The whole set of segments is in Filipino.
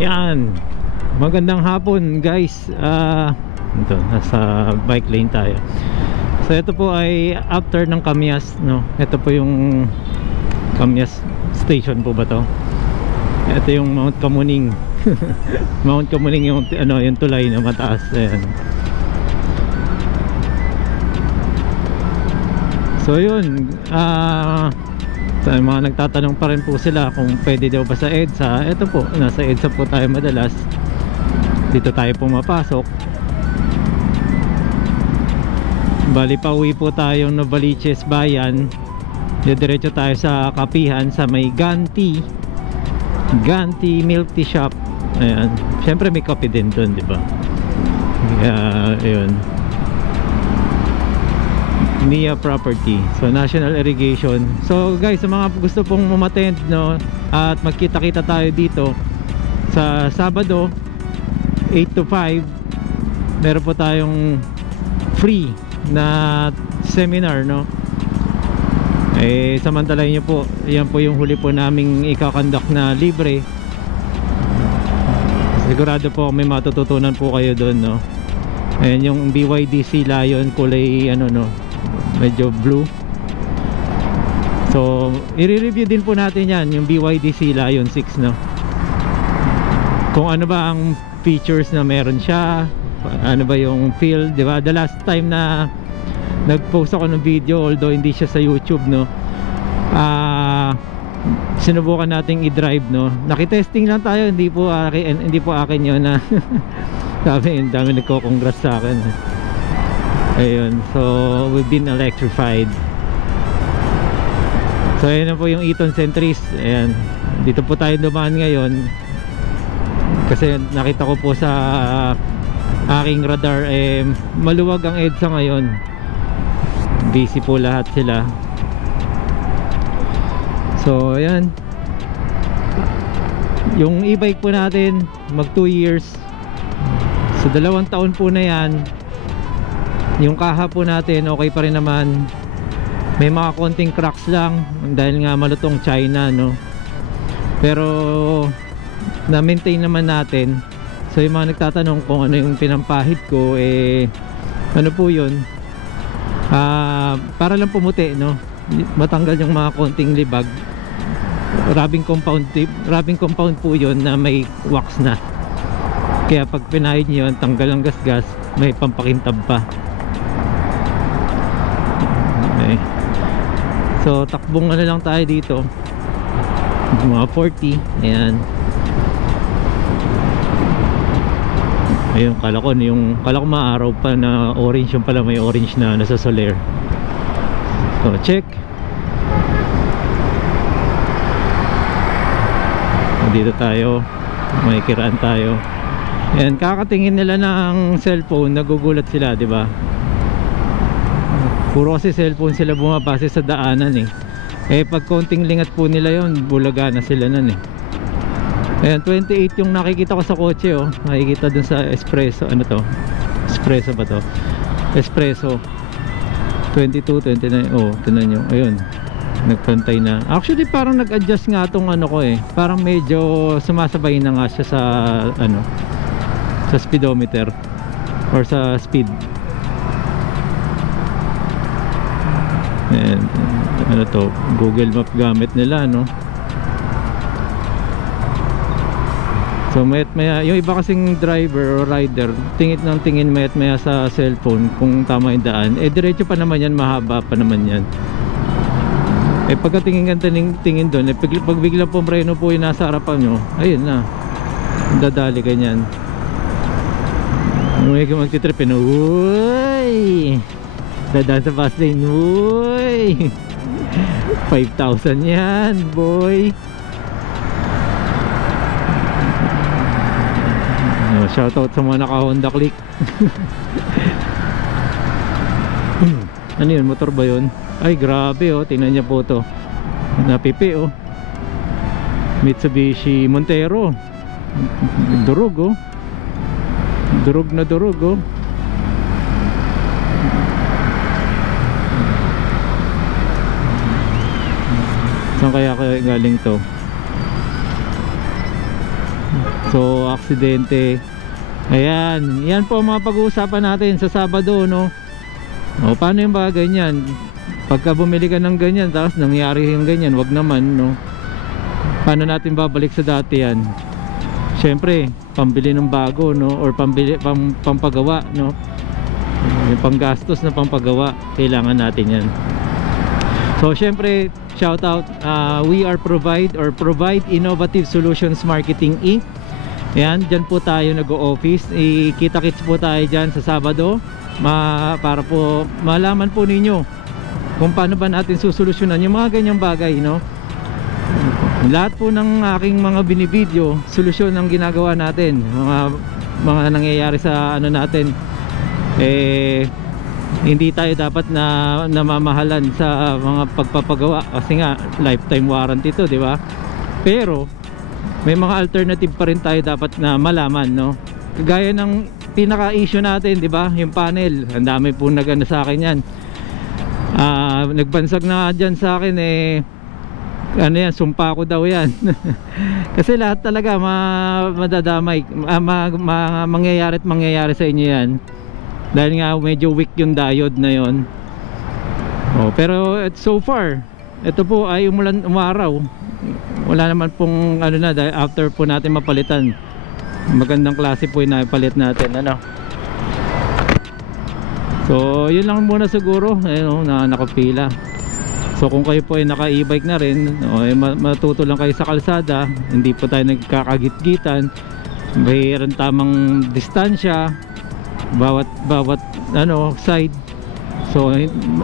Yan. Magandang hapon guys. Ito, nasa bike lane tayo. So ito po ay after ng Kamyas, no. Ito po yung Kamyas station po ba to? Ito yung Mount Kamuning. Mount Kamuning yung ano, yung tulay na mataas. Ayan. So yun, sa mga nagtatanong pa rin po sila kung pwede daw ba sa EDSA. Ito po, nasa EDSA po tayo madalas. Dito tayo pumapasok. Bali pa uwi po tayong Novaliches Bayan. Diretso tayo sa Kapihan sa may Ganti Milk Tea Shop. Ayan. Siyempre may kape din doon, di ba? Kaya ayun, NIA Property, so National Irrigation. So guys, sa mga gusto pong umattend, no, at magkita-kita tayo dito sa Sabado 8 to 5, meron po tayong free na seminar, no. Samantalahin nyo po, yan po yung huli po naming ikakandak na libre. Sigurado po may matututunan po kayo doon, no. Ayan yung BYDC Lion, kulay ano, no, medyo blue. So i-review din po natin yan, yung BYDC Lion 6, no, kung ano ba ang features na meron siya, ano ba yung feel, di ba? The last time na nag-post ako ng video, although hindi siya sa YouTube, no, sinubukan nating i-drive, no. Nakitesting lang tayo, hindi po akin yun na dami nagko-congrats sa akin. Ayun, so we've been electrified. So ayun na po yung Eton Centris. Ayan, dito po tayo dumaan ngayon kasi nakita ko po sa aking radar, maluwag ang EDSA ngayon. Busy po lahat sila. So ayan, yung e-bike po natin mag 2 years. So 2 taon po na yan. Yung kaha po natin okay pa rin naman. May mga konting cracks lang dahil nga malutong China, no. Pero na-maintain naman natin. So yung mga nagtatanong kung ano yung pinampahid ko, ano po yun, para lang pumuti, no, matanggal yung mga konting libag. Rubbing compound po yun na may wax na. Kaya pag pinahid nyo yun, tanggal ang gasgas, may pampakintab pa. Okay. So takbong ano lang tayo dito, mga 40. Ayan. Ayun, kala ko maaraw pa na orange, yung pala may orange na nasa soler. So check. Dito tayo, may kiraan tayo. Ayan, kakatingin nila ng cellphone, nagugulat sila, di ba? Puro kasi cellphone sila bumabase sa daanan, pag konting lingat po nila yon, bulaga na sila nun. Ayan, 28 yung nakikita ko sa kotse, oh. Nakikita dun sa espresso, ano to? Espresso ba to? Espresso 22, 29, oh, tinan nyo, ayun, nagpantay na. Actually parang nag-adjust nga tong ano ko, parang medyo sumasabay na nga siya sa ano, sa speedometer or sa speed. And, ano to, Google Map gamit nila, no. So mayat maya, yung iba kasing driver o rider, tingin mayat maya sa cellphone kung tama yung daan, diretso pa naman yan, mahaba pa naman yan. Pagkatingin doon, pag biglang pumreno po yung nasa harapan nyo, ayun na, dadali ganyan. May magtitripin, uy, dadaan sa fast lane, uy, 5,000 yan, boy. Shoutout sa mga naka Honda Click. Ano yun, motor ba yun? Ay grabe, oh, tingnan niya po to, napipi, oh, Mitsubishi Montero. Durog, oh, durog na durog, oh. Saan kaya galing to? So aksidente. Ayan, yan po ang mga pag-uusapan natin sa Sabado, no? O paano yung mga ganyan? Pagka bumili ka ng ganyan tapos nangyari yung ganyan, wag naman, no? Paano natin babalik sa dati yan? Syempre, pambili ng bago, no? Or pampagawa, no? Yung panggastos na pampagawa, kailangan natin yan. So syempre, shout out, we are Provide Innovative Solutions Marketing Inc. Yan, dyan po tayo nag-o-office. Kita-kits po tayo dyan sa Sabado, para po malaman po ninyo kung paano ba natin susolusyonan yung mga ganyang bagay, no? Lahat po ng aking mga binibideo, solusyon ang ginagawa natin. Mga nangyayari sa ano natin, hindi tayo dapat na namamahalan sa mga pagpapagawa kasi nga lifetime warranty to, di ba? Pero may mga alternative pa rin tayo dapat na malaman, no? Kagaya ng pinaka-issue natin, di ba? Yung panel, ang dami po nagano sa akin yan. Nagbansag na dyan sa akin, ano yan, sumpa ko daw yan. Kasi lahat talaga madadamay, mangyayari sa inyo yan. Dahil nga medyo weak yung diode na yon. Pero so far, ito po ay umaraw. Wala naman pong ano na, after po natin mapalitan, magandang klase po yung napalit natin, ano. So yun lang muna siguro, ayun, na nakapila. So kung kayo po ay naka e-bike na rin, matuto lang kayo sa kalsada, hindi po tayo nagkakagit-gitan, mayroon tamang distansya bawat ano side. So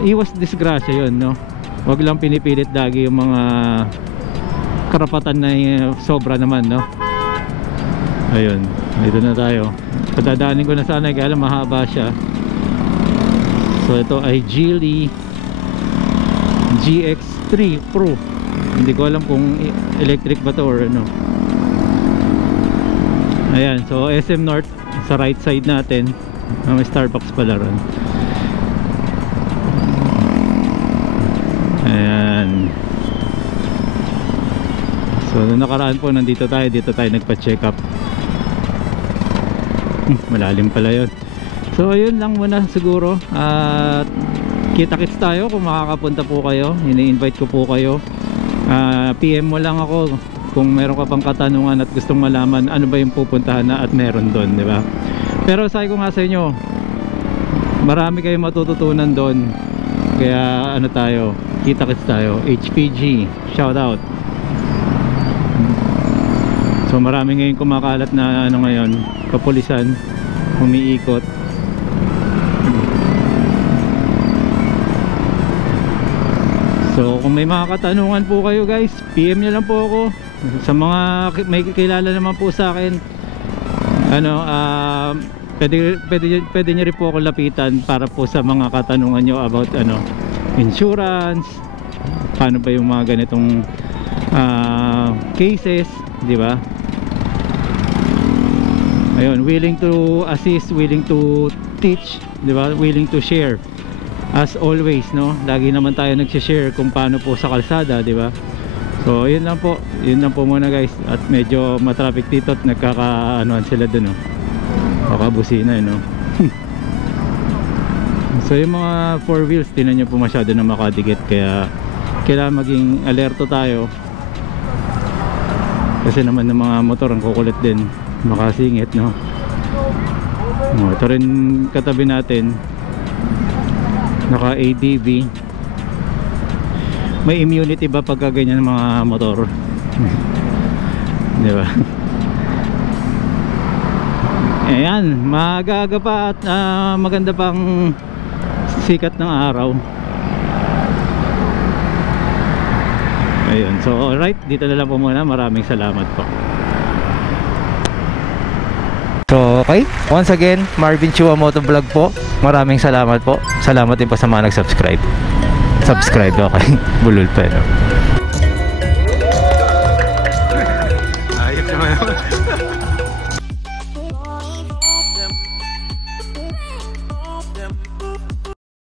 iwas disgrasya yun, no. Wag lang pinipilit lagi yung mga karapatan na sobra naman, no. Ayun, dito na tayo. Padadaanin ko na sana, kaya lang mahaba siya. So ito ay Geely GX3 Pro. Hindi ko alam kung electric ba to or ano. Ayan, so SM North sa right side natin. May Starbucks pala ron. Ayan. So nung nakaraan po nandito tayo, dito tayo nagpa-check up. Malalim pala yun. So ayun lang muna siguro. At kita-kits tayo kung makakapunta po kayo. Ini-invite ko po kayo. PM mo lang ako kung meron ka pang katanungan at gustong malaman ano ba yung pupuntahan na at meron doon, di ba? Pero sabi ko nga sa inyo, marami kayong matututunan doon. Kaya ano tayo, kita-kits tayo. HPG, shout out. So marami ngayon kumakalat na ano ngayon, kapulisan, umiikot. So kung may mga katanungan po kayo guys, PM nyo lang po ako. Sa mga may kilala naman po sa akin, ano, pwede nyo rin po ako lapitan para po sa mga katanungan nyo about ano, insurance, paano ba yung mga ganitong cases, di ba? Ayun, willing to assist, willing to teach, di ba? Willing to share. As always, no? Lagi naman tayo nag-share kung paano po sa kalsada, di ba? So, yun lang po muna guys. At medyo matraffic dito at nagkaka-anuan sila dun, no? Kakabusina, no? So, yung mga 4 wheels, tinan nyo po masyado na makadikit. Kaya, kailangan maging alerto tayo. Kasi naman ng mga motor, ang kukulit din. Makasingit, no? Ito rin katabi natin. Naka ADV. May immunity ba pagka ganyan mga motor? Di ba? Ayan, magaga pa at maganda pang sikat ng araw. Ayun, so alright, dito na lang po muna. Maraming salamat po. So okay, once again, Marvin Chua Motovlog po. Maraming salamat po. Salamat din po sa mga nag-subscribe. Subscribe, okay. Bulol pa, no?